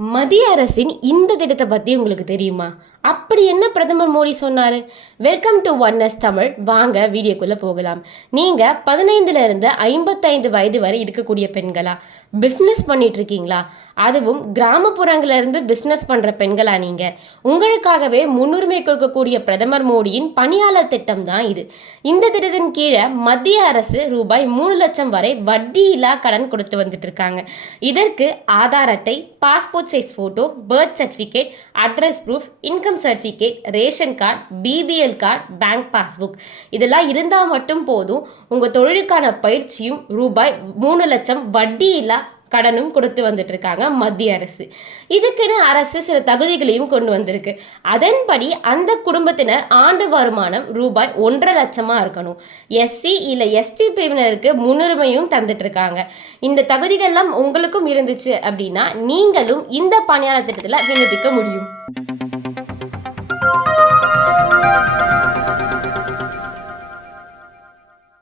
மத்திய அரசின் இந்த திட்டத்தை பற்றி உங்களுக்கு தெரியுமா? அப்படி என்ன பிரதமர் மோடி சொன்னார்? Welcome to ஒன்எஸ் Tamil. வாங்க வீடியோக்குள்ளே போகலாம். நீங்கள் 15லேருந்து 55 வயது வரை இருக்கக்கூடிய பெண்களா? பிஸ்னஸ் பண்ணிட்டு இருக்கீங்களா? அதுவும் கிராமப்புறங்களிலிருந்து பிஸ்னஸ் பண்ணுற பெண்களா நீங்கள்? உங்களுக்காகவே முன்னுரிமை கொடுக்கக்கூடிய பிரதமர் மோடியின் பணியாளர் திட்டம் தான் இது. இந்த திட்டத்தின் கீழே மத்திய அரசு ரூபாய் 3 லட்சம் வரை வட்டியில்லா கடன் கொடுத்து வந்துட்டு இருக்காங்க. இதற்கு ஆதார் அட்டை, passport size photo, birth certificate, address proof, income certificate, ration card, BPL card, bank passbook இதெல்லாம் இருந்தால் மட்டும் போதும். உங்கள் தொழிலுக்கான பயிற்சியும் ரூபாய் 3 லட்சம் வட்டியில்லா கடனும் கொடுத்து வந்துட்டு இருக்காங்க மத்திய அரசு. இதுக்குன்னு அரசு சில தகுதிகளையும் கொண்டு வந்திருக்கு. அதன்படி அந்த குடும்பத்தினர் ஆண்டு வருமானம் ரூபாய் 1.5 லட்சமா இருக்கணும். எஸ்சி இல்லை எஸ்டி பிரிவினருக்கு முன்னுரிமையும் தந்துட்டு இருக்காங்க. இந்த தகுதிகள்லாம் உங்களுக்கும் இருந்துச்சு அப்படின்னா நீங்களும் இந்த பணியாளர் திட்டத்தில் விண்ணப்பிக்க முடியும்.